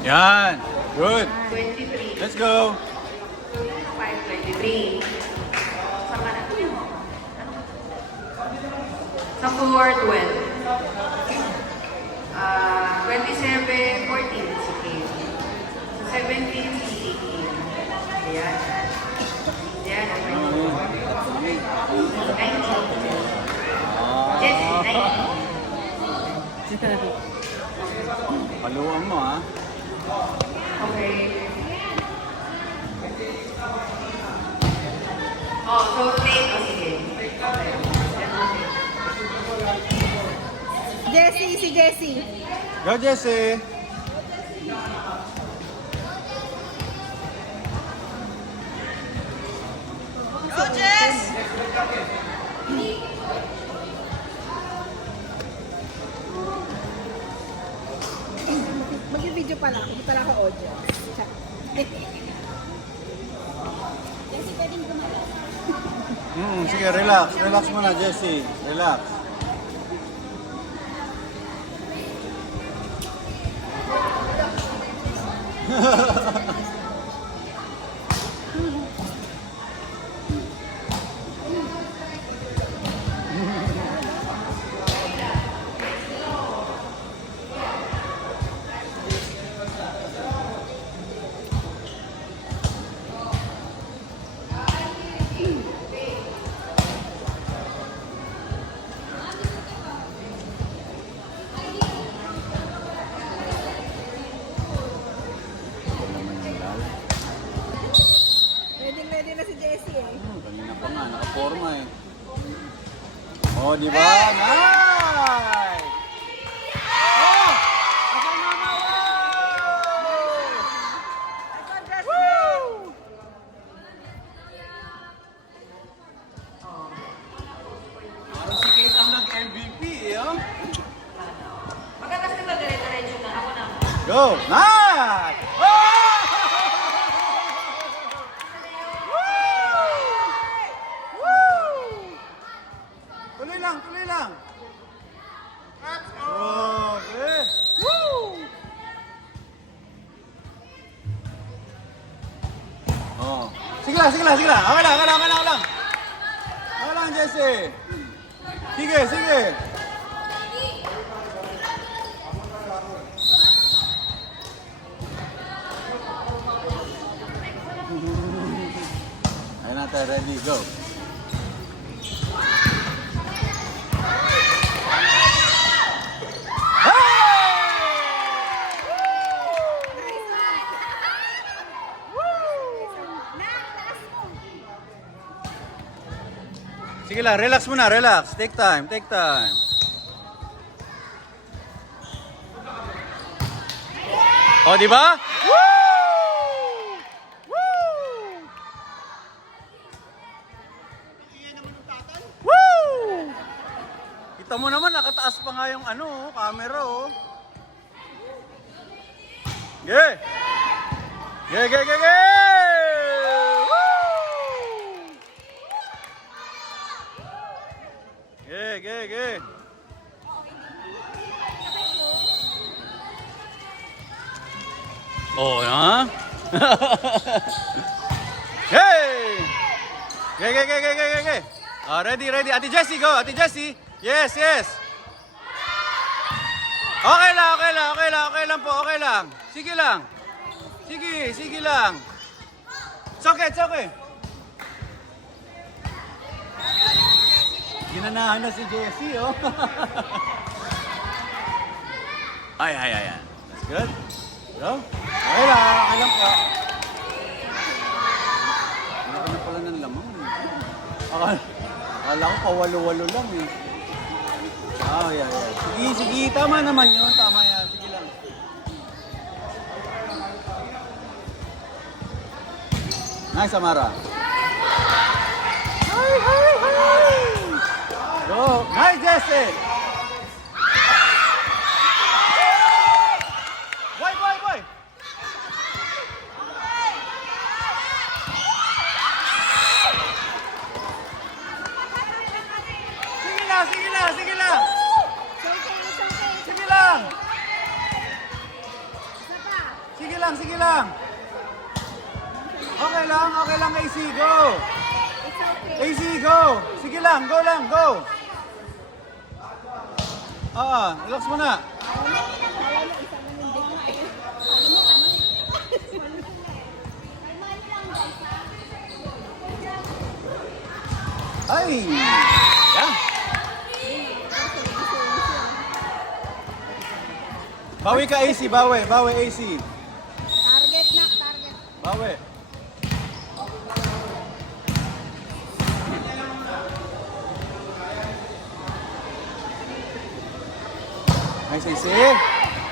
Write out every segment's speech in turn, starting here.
Yan. Good. 23. Let's go. 5:23. Saan ka na? Sa 4:12. 27:14 si Kim. Sa 17 si Kim. Ayan. Ayan. 19. Jessie, 19. Paluwang mo, ha? Okay. Oh, so take. Oh, sige. Jessie, si Jessie. Go, Jessie. Go, Jess! Mag-video pa lang, hindi pala ako audio. Jessie, pwedeng gumalaw. Sige, relax. Relax muna, Jessie. Relax. Ready na si Jessie eh. Kanina pa nga, nakaporma eh. Oh, di ba? Nice! Oh! Asa mama? Woo! Parang si Kate ang nag-MVP eh, oh. Pagkatas na mag-diretso na. Ako na. Go! Nice! Oh! Tuloy lang, tuloy lang. Grabe. Woo! Oh. Sige lang, sige lang, sige lang. Okay lang, okay lang, okay lang, okay lang. Okay lang, Jessie. Sige, sige. Ayun natin, ready, go. Sige lang, relax muna, relax. Take time, take time. Oh, di ba? Woo! Woo! Woo! Kita mo naman, nakataas pa nga yung ano, camera, oh. Ge! Ge, ge, ge, ge! Ge, ge, ge. Oh, ha? Hey! Ge, ge, ge, ge, ge, ge, ge. Ready, ready. Ate Jessie, go. Ate Jessie. Yes, yes. Okay lang, okay lang, okay lang, okay lang po, okay lang. Sige lang. Sige, sige lang. It's okay, it's okay. Ginanahan na si Jessie, oh. Ay, ay, ay, ay. That's good. Go. Okay lang po. Ano na pala ng lamang, eh. Akala ko kawalo-walo lang, eh. Oh, yeah, yeah. Sige, sige. Tama naman yun. Tama yan. Sige lang. Nice, Amara. Hi, hi, hi! Go! Nice, Jessie! Boy, boy, boy! Sige lang, sige lang, sige lang! Sige lang! sige lang. Okay lang, AC, go. It's okay. AC, go. Sige lang, go lang, go. Relax mo na. Kala mo, isa man yung date mo. Alam mo, ano? Ay! Yeah. Bawi ka AC, bawi AC. Target na, target. Bawi. Nice AC.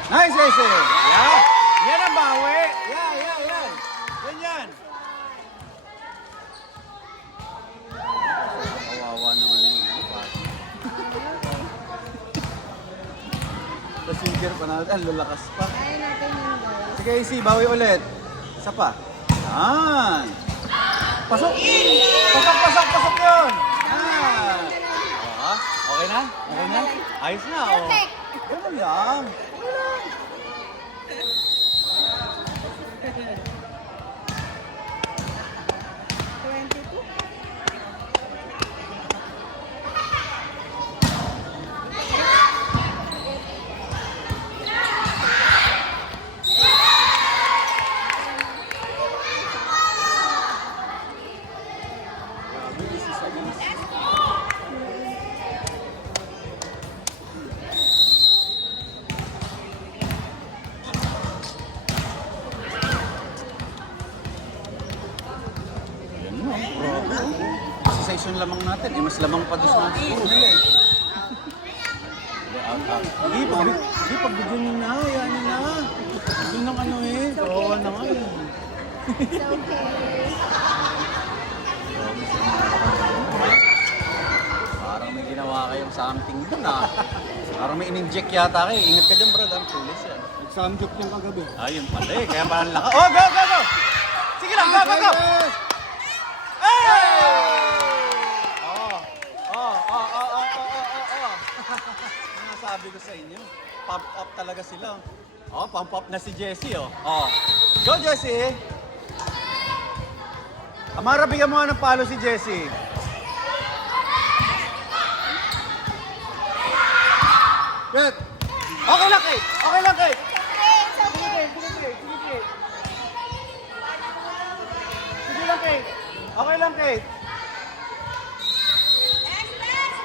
Nice AC. Yeah. Yan ang bawi. Yan. Ganyan. Kawawa naman yung Pasingger pa natin. Ang lalakas pa. Kaya natin yun, guys. Sige, AC, bawi ulit. Isa pa. Yan. Pasok yun. Yan. Okay na? Ayos na, oh. Perfect. Ganun lang. Yan mo, bro. Exercise yung lamang natin. Mas lamang pa doon natin. Puro nila eh. Hindi, pagbigyan nyo na. Yan nyo na. Yun ang ano eh. Kawawa na nga eh. It's okay. Parang may ginawa kayong something doon ah. Parang may in-inject yata kayo. Ingat ka dyan, brad. Ang tulis yan. Nagsamjok yung kagabi. Ayun pala eh. Kaya parang laka. Oh, go! Sige lang, go! Hey! Sabi ko sa inyo, pump up talaga sila. Pump up na si Jessie, oh. Go, Jessie! Amara, bigyan mo nga ng palo si Jessie. Good. Okay lang, Kate! Okay lang, Kate!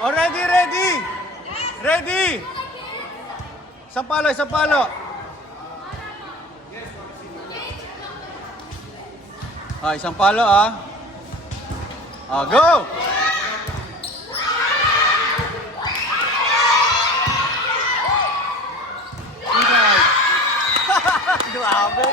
Oh, ready! Isang palo. Isang palo, go! Grabe.